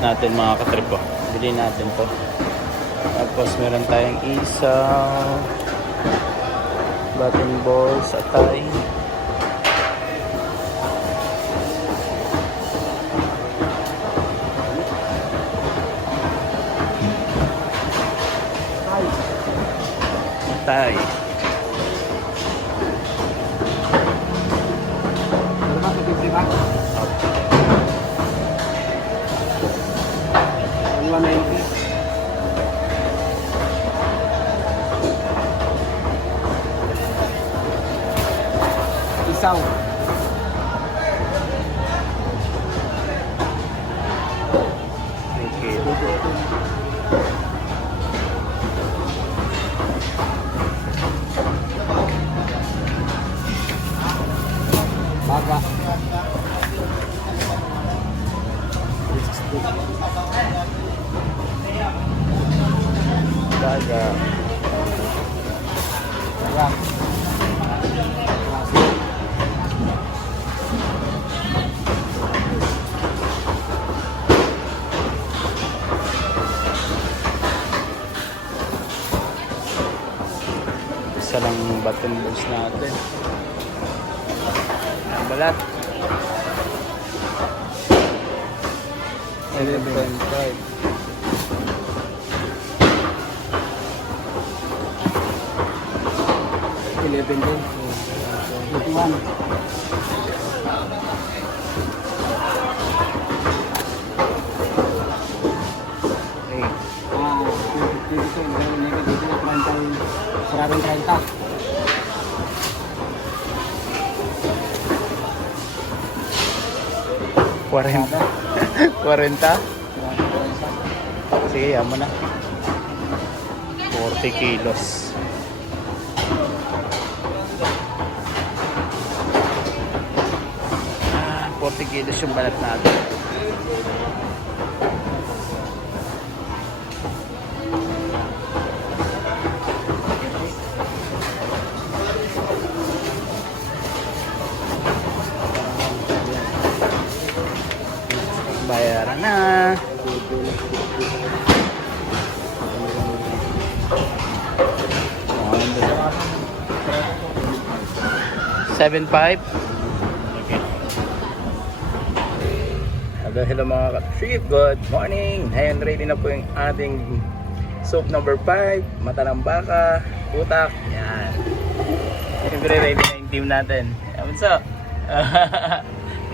natin mga katripo. Bili natin to. Tapos meron tayong isaw, button balls, atay. Atay. Isaw. Okay. Baga. Baga. Baga. Isa lang button balls natin. Ang balat. 11.5. Eleven din. 21. Okay. Dito na 30. Maraming 30. Kwarenta. 40? Sige, yan mo na. 40 kilos. Ah, 40 kilos yung balat natin. Bayaran na. $7.5. Okay. Hello mga ka-trip. Good morning. Ayan, ready na po yung ating soup number 5. Mata ng baka, utak. Yan. Siyempre ready na yung team natin. What's up?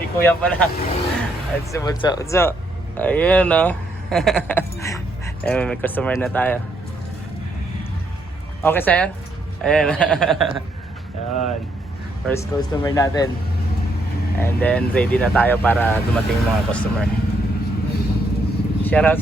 Ni kuya pala. What's up? Ayun o. Ayun, may customer na tayo. Okay sa'yo? Ayun. Ayun. First customer natin. And then ready na tayo para dumating yung mga customer. Shout out.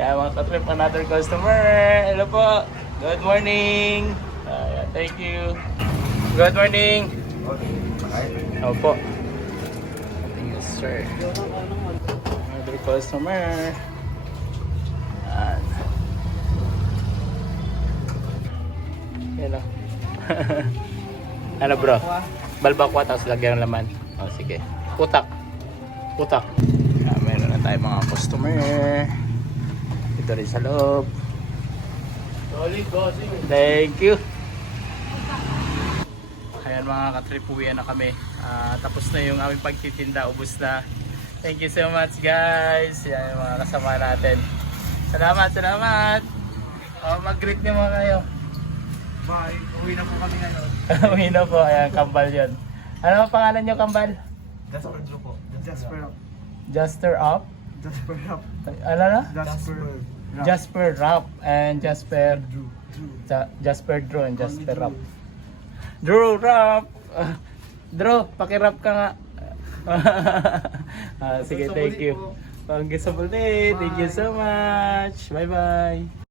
Ayan mga katrip, another customer. Hello po. Good morning. Thank you. Good morning. Opo. Yes sir. Another customer. Ayan. Hello. Ano bro? Balbakwa tapos lagyan ng laman. Oh, sige. Utak. Meron na tayo mga customer. Ito rin sa loob. Thank you. Ayan mga katrip, uwian na kami. Tapos na yung aming pagtitinda, ubos na. Thank you so much guys. Yan yung mga kasama natin. Salamat. Mag-greet nyo mga kayo. Bye. Uwi na po kami ngayon. Uwi na po. Ayan, kambal yun. Ano ang pangalan nyo, kambal? Jasper Drew po. Jasper Up. Jasper Up? Jasper Up. Ano na? Jasper. Jasper Rap and Jasper Drew. Jasper Drew and Jasper Rap. Drew Rap. Drew, paki-rap ka nga. Sige, thank you. Pang-gisabal din. Thank you so much. Bye bye.